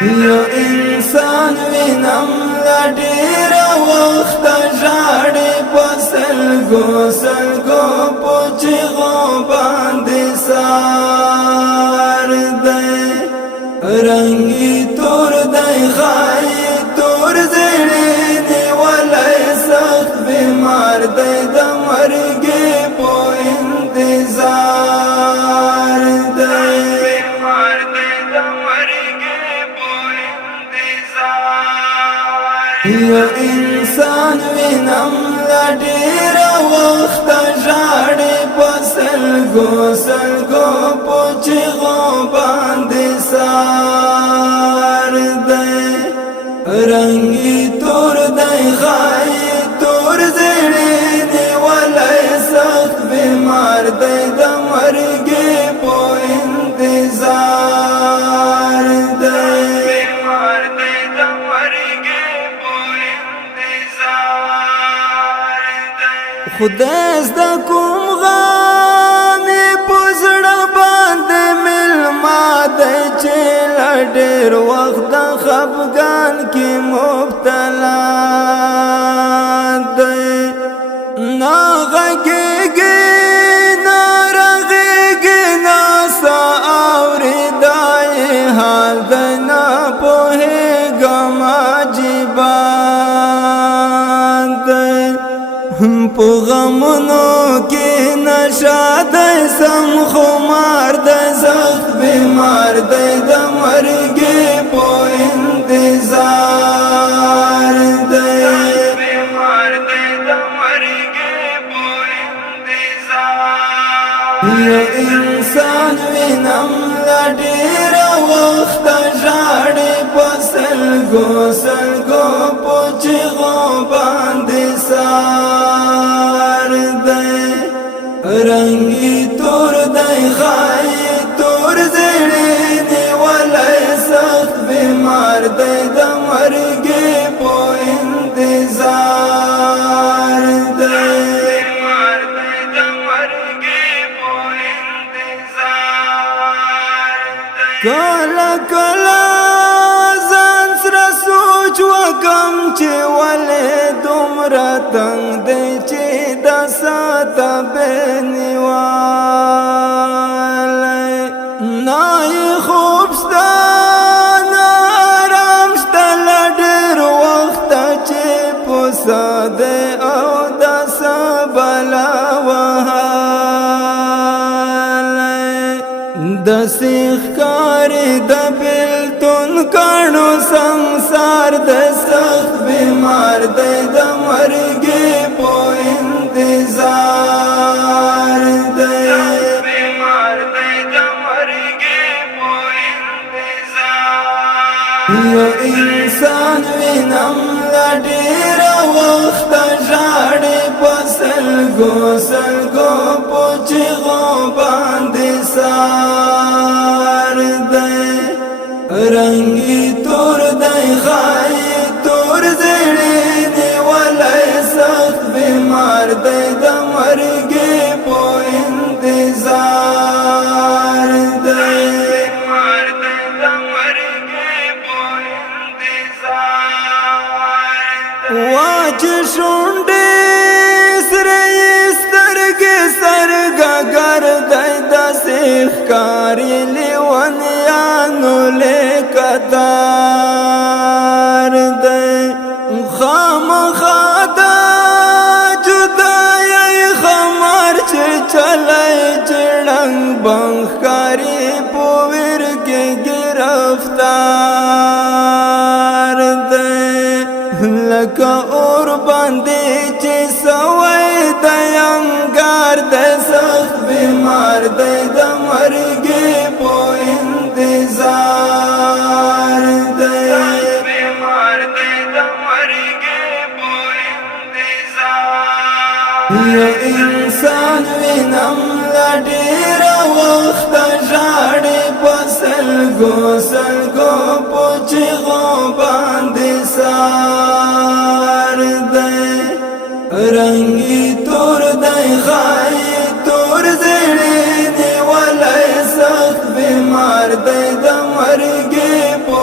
یو انسان وینم لډیر وخت ژاړي په سلګو سلګو پوچغو باندې سار دی رنگي تور دی خای تور زړی نیولای سخت بیمار دی د مرګ په انتظار دی یو انسان وینم لډیر وخت ژاړي په سلګو سلګو پوچغو باندې سار دی رنگي تور دی خای تور زړی نیولای سخت بیمار دی د مرګ په انتظار دی خدای زده کوم غامې په زړه باندې مېلمه دی چې له ډېر وخت د خفګان کې مبتلا دی نه غږېږي نه رغېږي نه څه اورېدای حال دی نه پوهېږم عجیبه په غمونو کې نشه دی سم خمار دی سخت بیمار دی د مرګ په انتظار دی یو انسان وینم لډیر وخت ژاړي په سلګو سلګو پوچغو باندې سار دی رنگي تور دی خای تور زړی نیولای سخت بیمار دی د مرګ په انتظار دی کله کله ځان سره سوچ وکم چې ولې دومره تنګ دی چې د ساته بې نیوالی نه یې خوب شته نه ارام شته له ډېر وخته چې پوسه دی او داسه بلا وهلی داسې ښکاري د بېلتون کاڼو سنګسار د سخت بیمار دی د مرګ په انتظار دی یو انسان وینم لډیر وخت ژاړي په سلګو سلګو پوچغو باندې سار دی رنگي تور دی خای تور زړی نیولای سخت بیمار دی د مرګ په انتظار دی واچ شونډې سرې سترګې سرګا ګرځي داسې ښکاري لیونیانو لکتار دی خامخا دا جدایي خمار چې چلی چړنګ بنګ ښکاري په ویر کې ګرفتار دی لکه اور باندې چې سوی د انګار د سخت بیمار دی د مرګ په انتظار دی یو انسان وینم لډیر وخت ژاړي په سلګو سلګو پوچغو باندې سار دی رنگي تور دی خای تور زړی نیولای سخت بیمار دی د مرګ په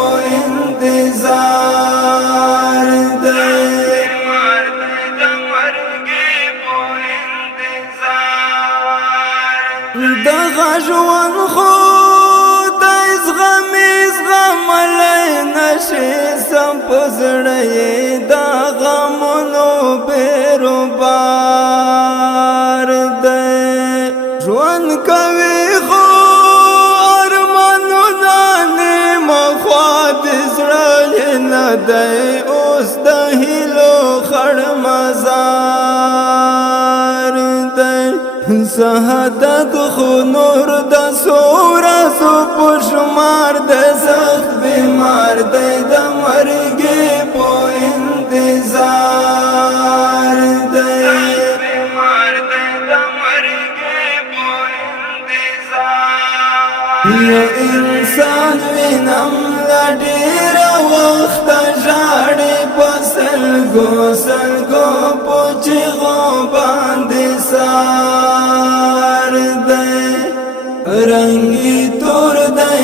دغه ژوند خو د زغملی نشي سم په زړه یې د غمونو بیروبار دی ژوند کوي خو ارمانونه نیمه خوا د زړه یې نه دی اوس د هیلو خړ مزار دی سهادت خو نور د سورسو په شمار د سخت بیمار دی د مرګې په انتظار دی یو انسان وینم له ډېره وخته ژاړي په سلګو سلګو په چیغو باندې سار دی رنګي تور دی